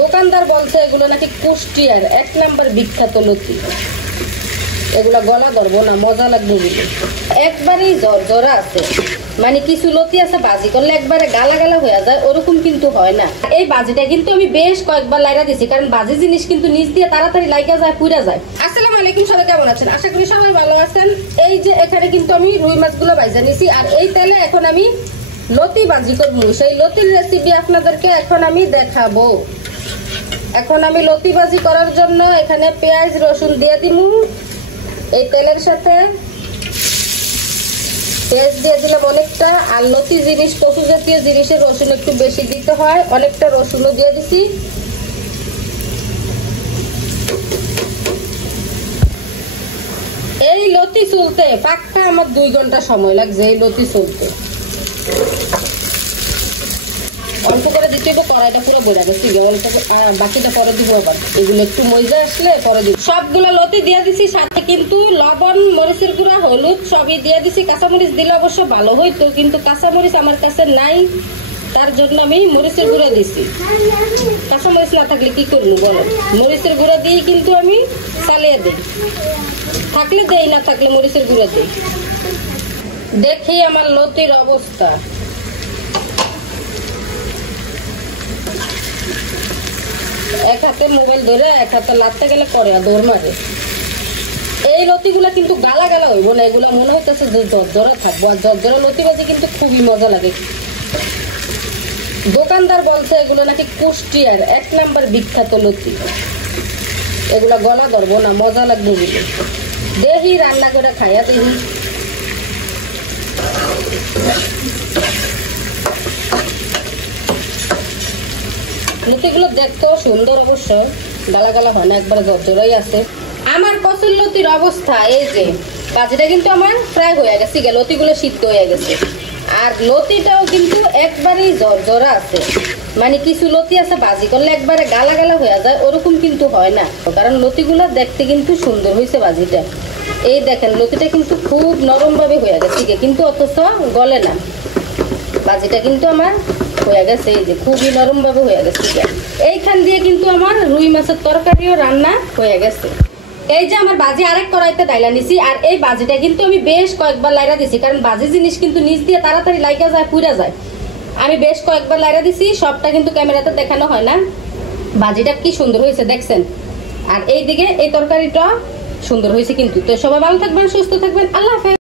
দোকানদার বলছে এগুলো নাকি কুষ্টিয়ার 1 নাম্বার বিখ্যাত লতি। এগুলা গলা ধরবো না, মজা লাগবে বলে একবারেই জর্জরা আছে। মানে কিছু লতি আছে বাজি করলে একবারে গালা গালা হয়ে যায়, ওরকম কিন্তু হয় না। এই বাজিটা কিন্তু আমি বেশ কয়েকবার লাইরা দিছি, কারণ বাজি জিনিস কিন্তু নিচ দিয়ে তাড়াতাড়ি লাইগা যায়, পুড়া যায়। আসসালামু আলাইকুম, সবাই কেমন আছেন? আশা করি সবাই ভালো আছেন। এই যে এখানে কিন্তু আমি রুই মাছগুলো ভাজা নিছি, আর এই তেলে এখন আমি লতি বাজি করবো। সেই লতির রেসিপি আপনাদেরকে এখন আমি দেখাবো। এখন আমি লতি বাজি করার জন্য এখানে পেঁয়াজ রসুন দিয়ে দিমু। এই তেলের সাথে পেঁয়াজ দিয়ে দিলাম অনেকটা, আর লতি জিনিস কচু জাতীয় জিনিসের রসুন একটু বেশি দিতে হয়, অনেকটা রসুনও দিয়ে দিছি। এই লতি চলতে পাক্কা আমার 2 ঘন্টা সময় লাগছে। এই লতি চলতে অল্প করে দিতে হবে, কড়াইটা পুরো বেড়া গেছে, বাকিটা পরে দিব। আবার এগুলো একটু মজা আসলে পরে দিব। সবগুলো লতি দিয়ে দিছি, সাথে কিন্তু লবণ, মরিচের গুঁড়া, হলুদ সবই দিয়ে দিছি। কাঁচামরিচ দিলে অবশ্য ভালো হইতো, কিন্তু কাঁচামরিচ আমার কাছে নাই, তার জন্য আমি মরিচের গুঁড়া দিছি। কাঁচামরিচ না থাকলে কি করবো বলো, মরিচের গুঁড়া দিয়ে কিন্তু আমি চালিয়ে দিই। থাকলে দেই, না থাকলে মরিচের গুঁড়া দিই। দেখি আমার লতির অবস্থা। এক হাতে মোবাইল ধরে এক হাতে লাগতে গেলে পরে দৌড় মারে। এই লতিগুলা কিন্তু গালা গালা হইব না, এগুলা মনে হইতেছে যে জর্জরা থাকবো। আর জর্জরা লতি বাজি কিন্তু খুবই মজা লাগে। দোকানদার বলছে এগুলো নাকি কুষ্টিয়ার 1 নাম্বার বিখ্যাত লতি। এগুলা গলা ধরবো না, মজা লাগবে বলে দেখি রান্না করে খাইয়া দেখি। লতিগুলো দেখতেও সুন্দর, অবশ্য গালা গালা হয় না, একবার জর্জরাই আছে। আমার কচুর লতির অবস্থা এই যে বাজিটা কিন্তু আমার ফ্রাই হয়ে গেছে, লতিগুলো সিদ্ধ হয়ে গেছে। আর লতিটাও কিন্তু একবারেই জর্জরা আছে। মানে কিছু লতি আছে বাজি করলে একবারে গালা গালা হয়ে যায়, ওরকম কিন্তু হয় না, কারণ লতিগুলো দেখতে কিন্তু সুন্দর হয়েছে বাজিটা। এই দেখেন লতিটা কিন্তু খুব নরম ভাবে হয়ে গেছে, কিন্তু অথচ গলে না। বাজিটা কিন্তু আমার হয়ে গেছে, এই যে খুবই নরম ভাবে হয়ে গেছে। এইখান দিয়ে কিন্তু আমার রুই মাছের তরকারিও রান্না হয়ে গেছে। এই যে আমার বাজি আরেক কড়াইতে ডাইলা নিছি, আর এই বাজিটা কিন্তু আমি বেশ কয়েকবার লাইরা দিছি, কারণ বাজি জিনিস কিন্তু নিচ দিয়ে তাড়াতাড়ি লাইগা যায়, পুড়া যায়। আমি বেশ কয়েকবার লাইরা দিছি, সবটা কিন্তু ক্যামেরাতে দেখানো হয় না। বাজিটা কি সুন্দর হয়েছে দেখছেন, আর এইদিকে এই তরকারিটা সুন্দর হয়েছে কিন্তু। তো সবাই ভালো থাকবেন, সুস্থ থাকবেন, আল্লাহ হাফেজ।